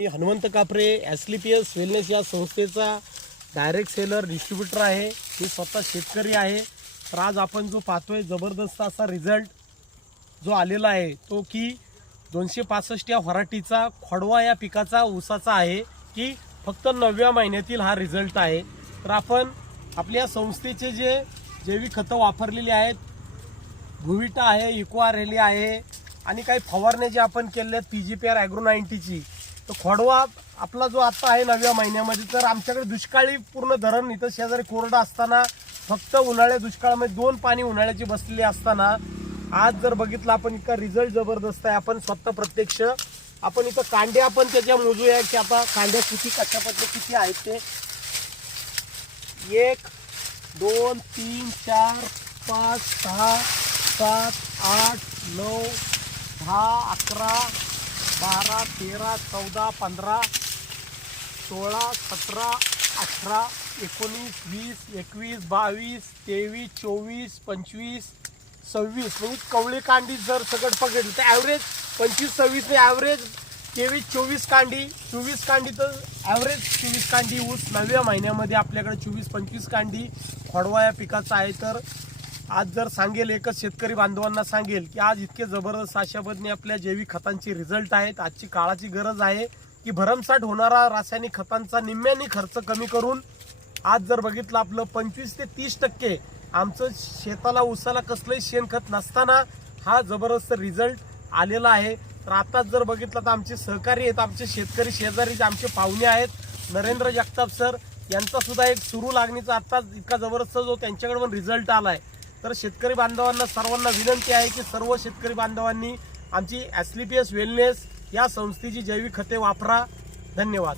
मी हनुमंत कापरे ॲस्क्लेपियस wellness या संस्थेचा direct seller distributor आहे। मी स्वतः शेतकरी आहे। तर आज आपण जो पाहतोय जबरदस्त असा रिझल्ट जो आलेला आहे तो की 265 या व्हरायटीचा खोडवा या पिकाचा ऊसाचा आहे की फक्त 9व्या महिन्यातील हा रिझल्ट आहे। तर आपण आपल्या संस्थेचे जे जैविक खतं वापरलेली आहेत, भुविटा आहे, इक्वारेली आहे आणि काही फवारण्या जे आपण केल्या PGPR ॲग्रो 90ची, तर खोडवा आपला जो आता आहे 9व्या महिन्यामध्ये, तर आमच्याकडे दुष्काळी पूर्ण धरण इथं शेजारी कोरडा असताना फक्त उन्हाळ्या दुष्काळामध्ये 2 पाणी उन्हाळ्याची बसलेली असताना आज जर बघितलं आपण इतका रिझल्ट जबरदस्त आहे। आपण स्वतः प्रत्यक्ष आपण इथं कांडे आपण त्याच्या मोजूया की आता कांड्या किती कशा पद्धती किती आहेत ते 1 2 3 4 5 6 7 8 9 10 11 12 13 14 15 16 17 18 19 20 21 22 23 24 25 26 म्हणजे कवळी कांडी जर सगळं पकडलं तर ॲव्हरेज 25 26 ने ॲव्हरेज 23 24 कांडी 24 कांडी तर ॲव्हरेज 24 कांडी ऊस 9व्या महिन्यामध्ये आपल्याकडे 24 25 कांडी खोडवा या पिकाचा आहे। तर आज जर सांगेल एकच शेतकरी बांधवांना सांगेल की आज इतके जबरदस्त अशा पद्धतीने आपल्या जैविक खतांचे रिझल्ट आहेत। आजची काळाची गरज आहे की भरमसाठ होणारा रासायनिक खतांचा निम्म्याने खर्च कमी करून आज जर बघितलं आपलं 25 ते 30% आमचं शेताला ऊसाला कसलंही शेणखत नसताना हा जबरदस्त रिझल्ट आलेला आहे। तर आताच जर बघितलं तर आमचे सहकारी आहेत, आमचे शेतकरी शेजारी आमचे पाहुणे आहेत नरेंद्र जगताप सर, यांचा सुद्धा एक सुरू लागणीचा आत्ताच इतका जबरदस्त जो त्यांच्याकडे पण रिझल्ट आलाय। तर शेतकरी बांधवांना सर्वांना विनंती आहे की सर्व शेतकरी बांधवांनी आमची ॲस्क्लेपियस वेलनेस या संस्थेची जैविक खते वापरा। धन्यवाद।